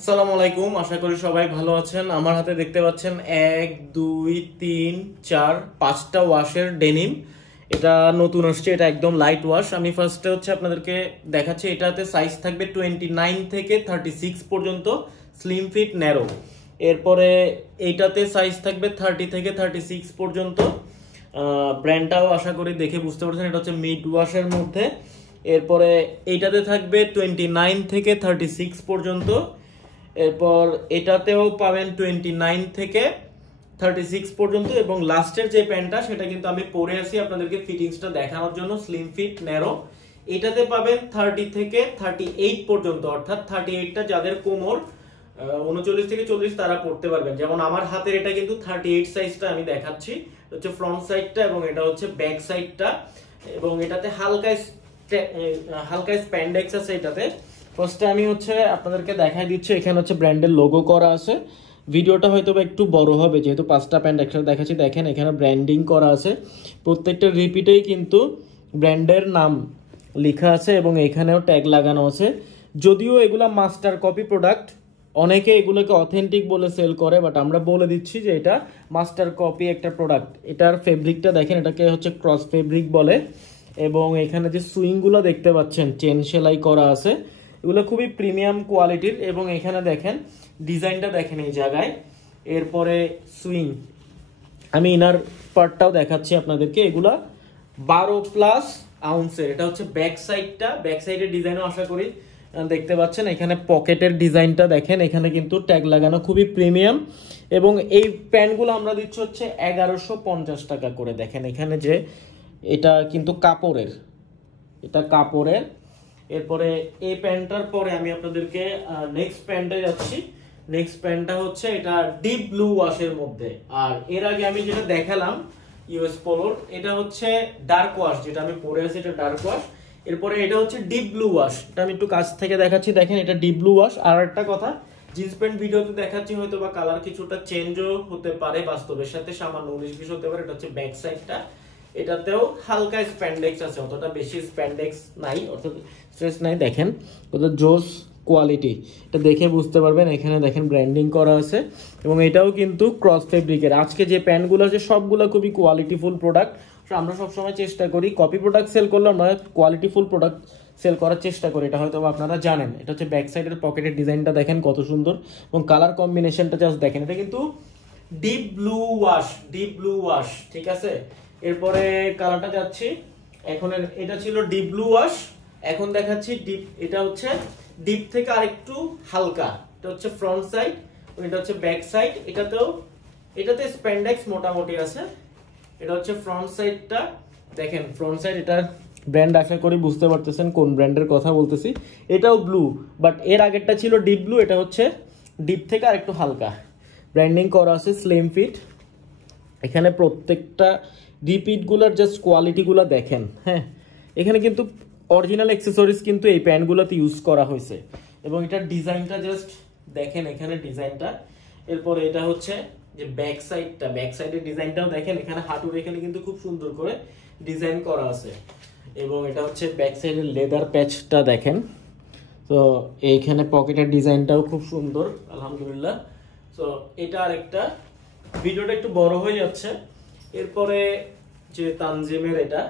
আসসালামু আলাইকুম, আশা করি সবাই ভালো আছেন। আমার হাতে দেখতে পাচ্ছেন 1 2 3 4 5টা ওয়াশের ডেনিম। এটা নতুন আসছে, এটা একদম লাইট ওয়াশ। আমি ফার্স্টে হচ্ছে আপনাদেরকে দেখাচ্ছি। এটাতে সাইজ থাকবে 29 থেকে 36 পর্যন্ত, স্লিম ফিট ন্যারো। এরপরে এইটাতে সাইজ থাকবে 30 থেকে 36 পর্যন্ত। ব্র্যান্ডটাও আশা করি দেখে বুঝতে পারছেন, এটা হচ্ছে মিড ওয়াশের মধ্যে। এরপরে এইটাতে থাকবে 29 থেকে 36 পর্যন্ত। এরপর এটাতেও পাবেন 29 থেকে 36 পর্যন্ত। এবং লাস্টের যে প্যান্টটা সেটা কিন্তু আমি পরে আছি আপনাদেরকে ফিটিংসটা দেখানোর জন্য, স্লিম ফিট ন্যারো। এটাতে পাবেন 30 থেকে 38 পর্যন্ত, অর্থাৎ 38টা যাদের কোমর 39 থেকে 40 তারা পড়তে পারবেন। যেমন আমার হাতের এটা কিন্তু 38 সাইজটা আমি দেখাচ্ছি, হচ্ছে ফ্রন্ট সাইডটা এবং এটা হচ্ছে ব্যাক সাইডটা। এবং এটাতে হালকা স্প্যান্ডেক্স আছে এটাতে। ফার্স্টে আমি হচ্ছে আপনাদেরকে দেখাই দিচ্ছি, এখানে হচ্ছে ব্র্যান্ডের লোগো করা আছে। ভিডিওটা হয়তো একটু বড় হবে যেহেতু 5টা প্যান্ট একসাথে দেখাচ্ছি। দেখেন এখানে ব্র্যান্ডিং করা আছে, প্রত্যেকটা রিপিটেই কিন্তু ব্র্যান্ডের নাম লেখা আছে এবং এখানেও ট্যাগ লাগানো আছে। যদিও এগুলা মাস্টার কপি প্রোডাক্ট, অনেকে এগুলোকে অথেন্টিক বলে সেল করে, বাট আমরা বলে দিচ্ছি যে এটা মাস্টার কপি একটা প্রোডাক্ট। এটার ফেব্রিকটা দেখেন, এটাকে হচ্ছে ক্রস ফেব্রিক বলে। এবং এখানে যে সুইংগুলো দেখতে পাচ্ছেন চেন সেলাই করা আছে, এগুলো খুবই প্রিমিয়াম কোয়ালিটির। এবং এখানে দেখেন ডিজাইনটা দেখেন এই জায়গায়। এরপরে সুইং, আমি ইনার পার্টটাও দেখাচ্ছি আপনাদেরকে। এগুলা 12+ আউন্সের। এটা হচ্ছে ব্যাক সাইডটা, ব্যাক সাইডের ডিজাইনও আশা করি দেখতে পাচ্ছেন। এখানে পকেটের ডিজাইনটা দেখেন, এখানে কিন্তু ট্যাগ লাগানো, খুবই প্রিমিয়াম। এবং এই প্যান্টগুলো আমরা দিচ্ছি হচ্ছে 1150 টাকা করে। দেখেন এখানে যে এটা কিন্তু কাপড়ের, এটা কাপড়ের। এরপরে এই প্যান্টটার পরে আমি আপনাদেরকে নেক্সট প্যান্টে যাচ্ছি। নেক্সট প্যান্টটা হচ্ছে এটা ডিপ ব্লু ওয়াশের মধ্যে। আর এর আগে আমি যেটা দেখালাম ইউএস পোলোর, এটা হচ্ছে ডার্ক ওয়াশ, যেটা আমি পরে আছি এটা ডার্ক ওয়াশ। এরপরে এটা হচ্ছে ডিপ ব্লু ওয়াশ, এটা আমি একটু কাছ থেকে দেখাচ্ছি। দেখেন এটা ডিপ ব্লু ওয়াশ। আর একটা কথা, জিন্স প্যান্ট ভিডিওতে দেখাচ্ছি হয়তো বা কালার কিছুটা চেঞ্জও হতে পারে, বাস্তবের সাথে সামান্য 19-20 হতে পারে। এটা হচ্ছে ব্যাক সাইডটা, এটাতেও হালকা স্প্যান্ডেক্স আছে, অতটা বেশি স্প্যান্ডেক্স নাই, অর্থাৎ স্ট্রেস নাই। দেখেন কত জোস কোয়ালিটি, এটা দেখে বুঝতে পারবেন। এখানে দেখেন ব্র্যান্ডিং করা আছে এবং এটাও কিন্তু ক্রস ফেব্রিকের। আজকে যে প্যান্টগুলো আছে সবগুলো খুবই কোয়ালিটিফুল প্রোডাক্ট। আমরা সবসময় চেষ্টা করি কপি প্রোডাক্ট সেল করলে আমরা কোয়ালিটিফুল প্রোডাক্ট সেল করার চেষ্টা করি, এটা হয়তো আপনারা জানেন। এটা হচ্ছে ব্যাক সাইডের পকেটের ডিজাইনটা দেখেন কত সুন্দর, এবং কালার কম্বিনেশনটা জাস্ট দেখেন। এটা কিন্তু deep blue wash, deep blue wash, ঠিক আছে। এরপরে কালারটা যাচ্ছি এখন। এটা ছিল ডিপ ব্লু ওয়াশ, এখন দেখাচ্ছি ডিপ। এটা হচ্ছে ডিপ থেকে আরেকটু হালকা। এটা হচ্ছে ফ্রন্ট সাইড, এটা হচ্ছে ব্যাক সাইড। এটাতে স্প্যান্ডেক্স মোটামুটি আছে। এটা হচ্ছে ফ্রন্ট সাইডটা, দেখেন ফ্রন্ট সাইড। এটার ব্র্যান্ড আশা করি বুঝতে পারতেছেন কোন ব্র্যান্ডের কথা বলতেছি। এটাও ব্লু, বাট এর আগেরটা ছিল ডিপ ব্লু, এটা হচ্ছে ডিপ থেকে আরেকটু হালকা। ব্র্যান্ডিং করা আছে স্লিম ফিট। এখানে প্রত্যেকটা রিপিটগুলোর জাস্ট কোয়ালিটিগুলো দেখেন। হ্যাঁ, এখানে কিন্তু অরিজিনাল অ্যাক্সেসরিজ কিন্তু এই প্যান্টগুলোতে ইউজ করা হয়েছে। এবং এটার ডিজাইনটা জাস্ট দেখেন, এখানে ডিজাইনটা। এরপরে এটা হচ্ছে যে ব্যাক সাইডটা, ব্যাক সাইডের ডিজাইনটাও দেখেন। এখানে হাঁটুর এখানে কিন্তু খুব সুন্দর করে ডিজাইন করা আছে। এবং এটা হচ্ছে ব্যাক সাইডের লেদার প্যাচটা দেখেন। তো এইখানে পকেটের ডিজাইনটাও খুব সুন্দর, আলহামদুলিল্লাহ। তো এটা আরেকটা, ভিডিওটা একটু বড় হয়ে যাচ্ছে। এরপরে যে তানজিমের এটা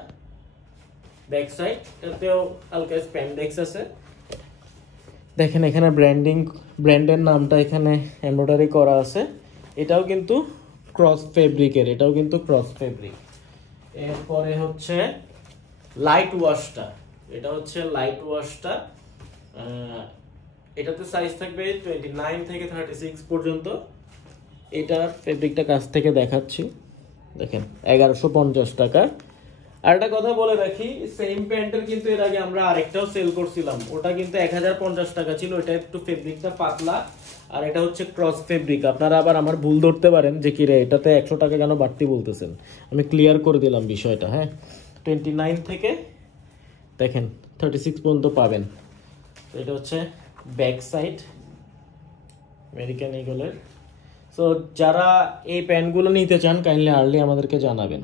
ব্যাক সাইড, এটাতেও হালকা স্প্যান্ডেক্স আছে। দেখেন এখানে ব্র্যান্ডের নামটা এখানে এমব্রয়ডারি করা আছে। এটাও কিন্তু ক্রস ফেব্রিকের, এটাও কিন্তু ক্রস ফেব্রিক। এরপরে হচ্ছে লাইট ওয়াশটা, এটা হচ্ছে লাইট ওয়াশটা। এটাতে সাইজ থাকবে 29 থেকে 36 পর্যন্ত। এটার ফেব্রিকটা কাছ থেকে দেখাচ্ছি, দেখেন 1150 টাকা। আর একটা কথা বলে রাখি, সেম প্যান্টের কিন্তু এর আগে আমরা আরেকটাও সেল করছিলাম, ওটা কিন্তু 1050 টাকা ছিল। এটা একটু ফেব্রিকটা পাতলা, আর এটা হচ্ছে ক্রস ফেব্রিক। আপনারা আবার আমার ভুল ধরতে পারেন যে কি রে এটাতে 100 টাকা কেন বাড়তি বলতেছেন, আমি ক্লিয়ার করে দিলাম বিষয়টা। হ্যাঁ, 29 থেকে দেখেন 36 পর্যন্ত পাবেন। এটা হচ্ছে ব্যাক সাইড আমেরিকান ইগলের। সো যারা এই প্যান্টগুলো নিতে চান কাইন্ডলি আর্লি আমাদেরকে জানাবেন।